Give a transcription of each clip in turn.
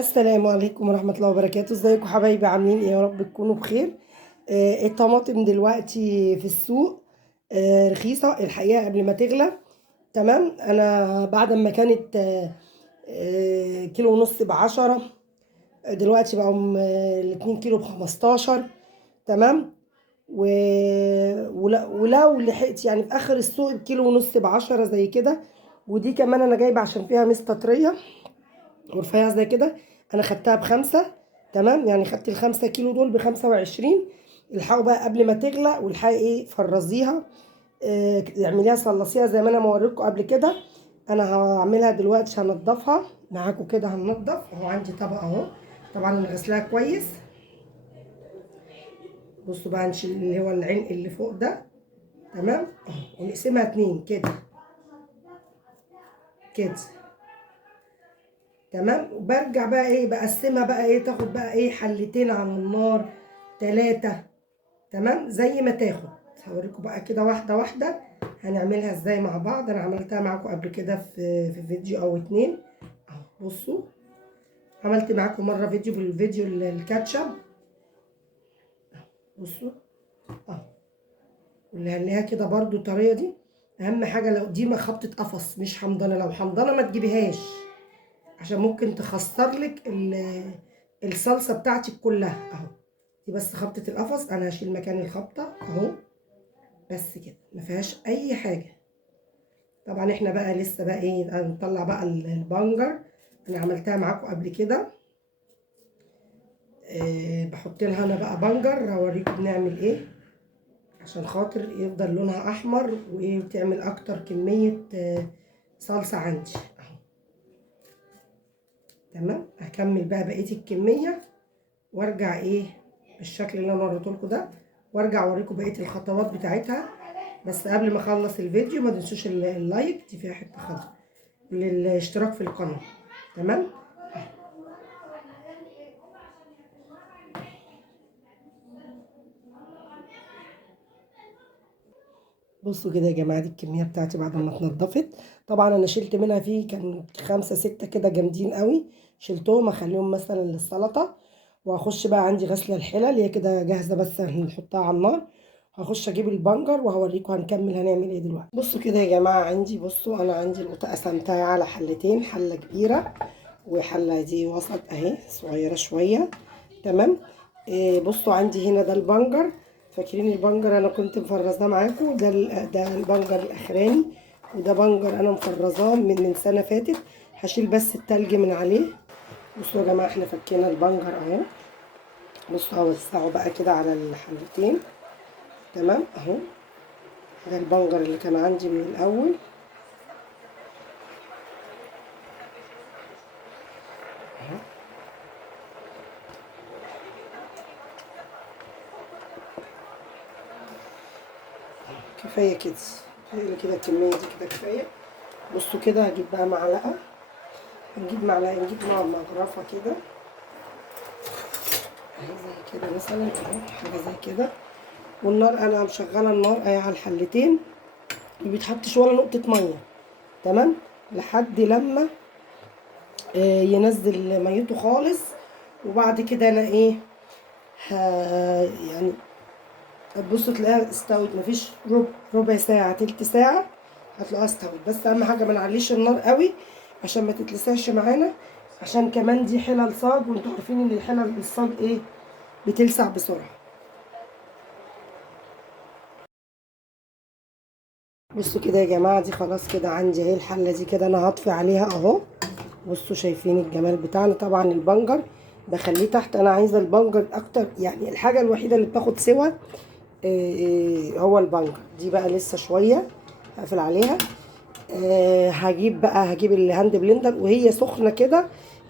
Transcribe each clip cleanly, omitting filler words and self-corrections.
السلام عليكم ورحمة الله وبركاته. ازيكم حبايبي؟ عاملين ايه؟ يا رب تكونوا بخير. الطماطم دلوقتي في السوق رخيصة الحقيقة قبل ما تغلى. تمام. انا بعد ما كانت كيلو ونص ب10، دلوقتي بقوا الاتنين كيلو ب15. تمام. ولو لحقت يعني في اخر السوق بكيلو ونص ب10 زي كده. ودي كمان انا جايبة عشان فيها مستة طرية ورفيعة زي كده. انا خدتها ب5. تمام، يعني خدت ال5 كيلو دول ب25. الحقوا بقى قبل ما تغلى، والحقي ايه فرزيها. اعمليها صلصيها زي ما انا موريكم قبل كده. انا هعملها دلوقتي، هنضفها معاكم كده. هنضف اهو، عندي طبق اهو. طبعا انا غسلاها كويس. بصوا بقى، نشيل اللي هو العنق اللي فوق ده. تمام اهو، ونقسمها 2 كده كده. تمام. وبرجع بقى ايه بقسمها بقى ايه، تاخد بقى ايه حلتين على النار، 3. تمام، زي ما تاخد. هوريكم بقى كده واحده واحده هنعملها ازاي مع بعض. انا عملتها معاكم قبل كده في فيديو او 2 اهو. بصوا، عملت معاكم مره فيديو بالفيديو الكاتشب. بصوا اهو، واللي هنلاقيها كده برضو الطريقه دي. اهم حاجه لو دي ما خبطه قفص مش حمضانه، لو حمضانه ما تجيبيهاش عشان ممكن تخسر لك الصلصه بتاعتك كلها اهو. دي بس خبطه القفص. انا هشيل مكان الخبطه اهو، بس كده ما فيهاش اي حاجه. طبعا احنا بقى لسه بقى ايه هنطلع بقى البنجر. انا عملتها معاكم قبل كده. بحط لها انا بقى بنجر، هوريكم بنعمل ايه عشان خاطر يفضل لونها احمر وايه، وتعمل اكتر كميه صلصه عندي اهو. تمام، هكمل بقى بقيه الكميه وارجع ايه بالشكل اللي انا وريته لكم ده، وارجع اوريكم بقيه الخطوات بتاعتها. بس قبل ما اخلص الفيديو ما تنسوش اللايك، دي فيها حته خضراء، للاشتراك في القناه. تمام. بصوا كده يا جماعه، دي الكميه بتاعتي بعد ما اتنضفت. طبعا انا شلت منها فيه كان 5 6 كده جامدين قوي، شلتهم اخليهم مثلا للسلطه. وهخش بقى عندي غسله الحلل هي كده جاهزه، بس هنحطها على النار. هخش اجيب البنجر وهوريكم هنكمل هنعمل ايه دلوقتي. بصوا كده يا جماعه، عندي بصوا انا عندي القطه قسمتها على حلتين، حله كبيره وحله دي وسط اهي صغيره شويه. تمام. بصوا عندي هنا ده البنجر. فاكرين البنجر انا كنت مفرزاه معاكم؟ ده البنجر الاخراني، وده بنجر انا مفرزاه من سنه فاتت. هشيل بس التلج من عليه. بصوا يا جماعه، احنا فكينا البنجر اهو. بصوا هوسعه بقى كده على الحلتين. تمام اهو، ده البنجر اللي كان عندي من الاول اهو. كفايه كده، كفايه كده الكميه دي كده كفايه. بصوا كده هجيب بقى معلقه، نجيب نوع مغرفه كده اهي زي كده مثلا اهو، حاجه زي كده. والنار انا مشغله النار اهي على الحلتين، ما بيتحطش ولا نقطه ميه. تمام، لحد لما ينزل ميته خالص. وبعد كده انا ايه يعني هتبصوا تلاقيها استوت، مفيش ربع ساعه تلت ساعه هتلاقيها استوت. بس اهم حاجه ما نعليش النار قوي عشان ما تتلسعش معانا، عشان كمان دي حلل صاج، وانتوا عارفين ان الحلل الصاج ايه بتلسع بسرعه. بصوا كده يا جماعه، دي خلاص كده عندي اهي الحله دي كده، انا هطفي عليها اهو. بصوا شايفين الجمال بتاعنا. طبعا البنجر بخليه تحت، انا عايزه البنجر اكتر، يعني الحاجه الوحيده اللي بتاخد سوا هو البنجر. دي بقى لسه شويه هقفل عليها. هجيب الهاند بلندر وهي سخنه كده.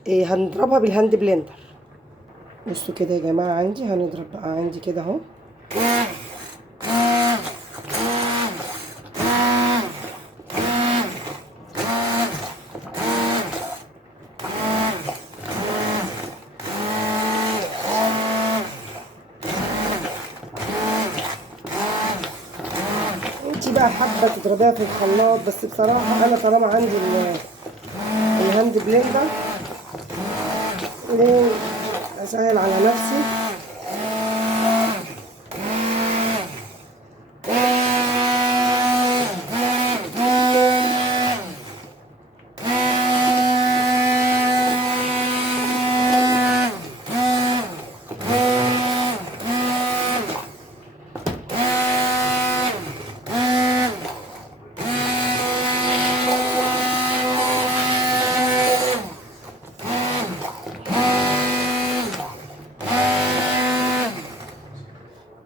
هنضربها بالهاند بلندر. بصوا كده يا جماعه، عندي هنضرب بقى عندي كده اهو. انتي بقى حابه تضربيها في الخلاط، بس بصراحه انا طالما عندي الهاند بلندر ايه اسهل على نفسي.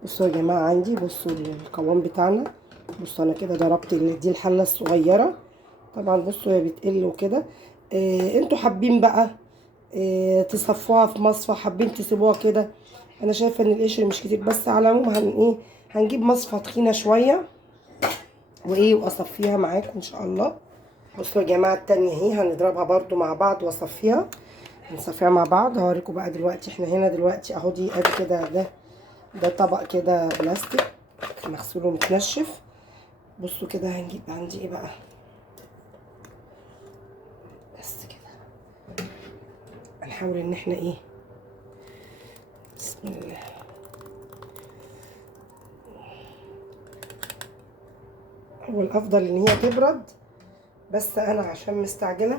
بصوا يا جماعه عندي، بصوا القوام بتاعنا. بصوا انا كده ضربت دي الحله الصغيره. طبعا بصوا هي بتقل وكده. انتوا حابين بقى تصفوها في مصفى، حابين تسيبوها كده. انا شايفه ان القشر مش كتير، بس على العموم هنجيب مصفى تخينه شويه واصفيها معاكم ان شاء الله. بصوا يا جماعه التانية اهي هنضربها برضو مع بعض واصفيها. هنصفيها مع بعض هوريكم بقى دلوقتي. احنا هنا دلوقتي اهو دي ادي كده، ده طبق كده بلاستيك مغسول ومتنشف. بصوا كده هنجيب عندي ايه بقى، بس كده هنحاول ان احنا ايه، بسم الله. هو الافضل ان هي تبرد، بس انا عشان مستعجله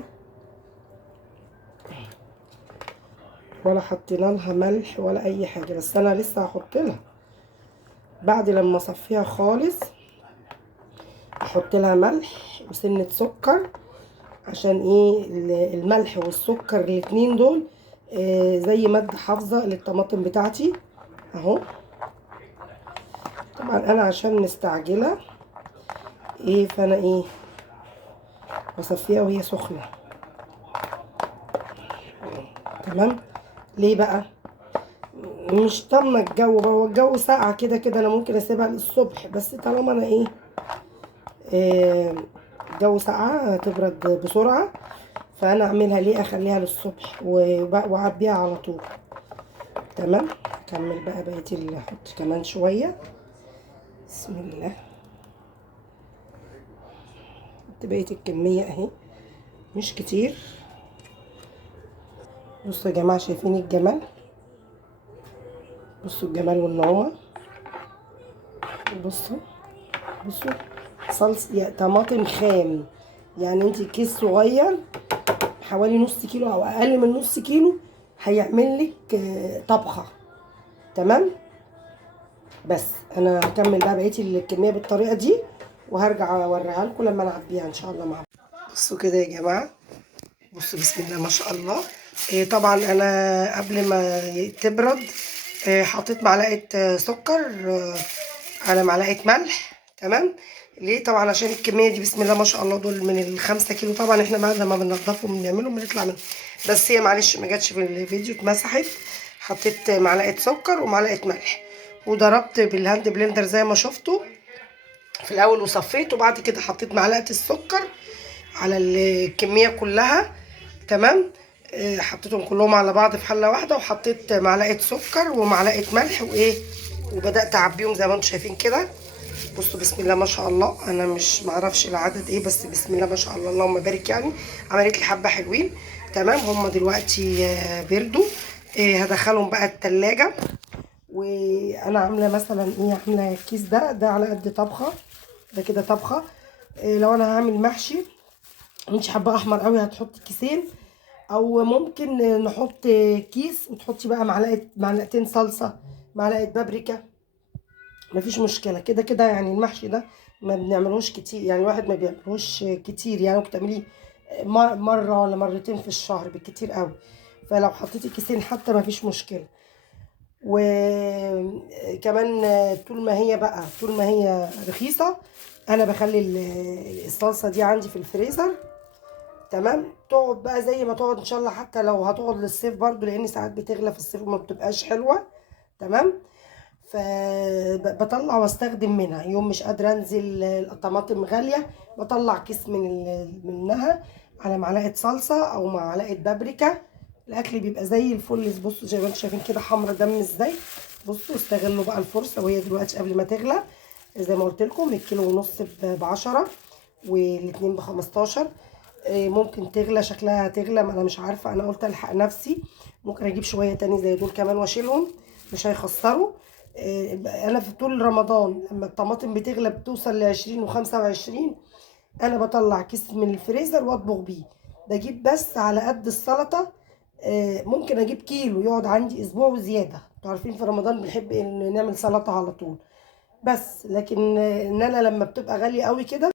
ولا حطينا لها ملح ولا اي حاجه، بس انا لسه هحط لها بعد لما اصفيها خالص. احط لها ملح وسنه سكر، عشان ايه الملح والسكر الاتنين دول زي مادة حافظة للطماطم بتاعتي اهو. طبعا انا عشان مستعجلة فانا بصفيها وهي سخنة. تمام. ليه بقى؟ مش طالما الجو بقى، هو الجو ساقع كده كده انا ممكن اسيبها للصبح، بس طالما انا الجو ساقعة تبرد بسرعة، فانا اعملها ليه، اخليها للصبح واعبيها على طول. تمام. اكمل بقى بقيه اللي احط كمان شويه. بسم الله. حط بقيه الكميه اهي، مش كتير. بصوا يا جماعه شايفين الجمال؟ بصوا الجمال والنعومه. بصوا بصوا صلصه طماطم خام، يعني انت كيس صغير حوالي نص كيلو او اقل من نص كيلو هيعمل لك طبخه. تمام. بس انا هكمل بقى بقيه الكميه بالطريقه دي، وهرجع اوريها لكم لما نعبيها ان شاء الله مع بعض. بصوا كده يا جماعه، بصوا بسم الله ما شاء الله. طبعا انا قبل ما تبرد حطيت معلقه سكر على معلقه ملح. تمام. ليه؟ طبعا عشان الكميه دي بسم الله ما شاء الله دول من ال5 كيلو. طبعا احنا بعد ما بننضفهم بنعملهم بنطلع منهم، بس هي معلش ما جاتش في الفيديو اتمسحت. حطيت معلقه سكر ومعلقه ملح، وضربت بالهاند بلندر زي ما شفتوا في الاول وصفيت، وبعد كده حطيت معلقه السكر على الكميه كلها. تمام. حطيتهم كلهم على بعض في حله واحده، وحطيت معلقه سكر ومعلقه ملح وبدات اعبيهم زي ما انتم شايفين كده. بصوا بسم الله ما شاء الله، انا مش معرفش العدد بس بسم الله ما شاء الله اللهم بارك. يعني عملت لي حبه حلوين. تمام. هم دلوقتي بردوا. هدخلهم بقى التلاجة. وانا عامله مثلا عامله الكيس ده على قد طبخه، ده كده طبخه. لو انا هعمل محشي انت حابه احمر قوي هتحطي كيسين، او ممكن نحط كيس وتحطي بقى معلقتين صلصه، معلقه بابريكا، مفيش مشكله. كده كده يعني المحشي ده ما بنعملوش كتير، يعني الواحد ما بيعملوش كتير، يعني ممكن تعمليه مره ولا مرتين في الشهر بالكتير قوي. فلو حطيتي كيسين حتى مفيش مشكله. وكمان طول ما هي رخيصه انا بخلي الصلصه دي عندي في الفريزر. تمام. تقعد بقى زي ما تقعد ان شاء الله، حتى لو هتقعد للصيف برضو، لان ساعات بتغلى في الصيف وما بتبقاش حلوه. تمام. فبطلع واستخدم منها يوم مش قادره انزل الطماطم غاليه، بطلع كيس منها على معلقه صلصه او معلقه بابريكا. الاكل بيبقى زي الفل. بصوا زي ما انتم شايفين كده حمرا دم ازاي. بصوا استغلوا بقى الفرصه وهي دلوقتي قبل ما تغلى. زي ما قلت لكم الكيلو ونص ب10 والاتنين ب15. ممكن تغلى، شكلها هتغلى، ما انا مش عارفه، انا قلت الحق نفسي. ممكن اجيب شويه تاني زي دول كمان واشيلهم، مش هيخسروا. انا في طول رمضان لما الطماطم بتغلى بتوصل ل20 و25، انا بطلع كيس من الفريزر واطبخ بيه. بجيب بس على قد السلطه. ممكن اجيب كيلو يقعد عندي اسبوع وزياده. انتوا عارفين في رمضان بنحب ان نعمل سلطه على طول. بس لكن ان انا لما بتبقى غاليه قوي كده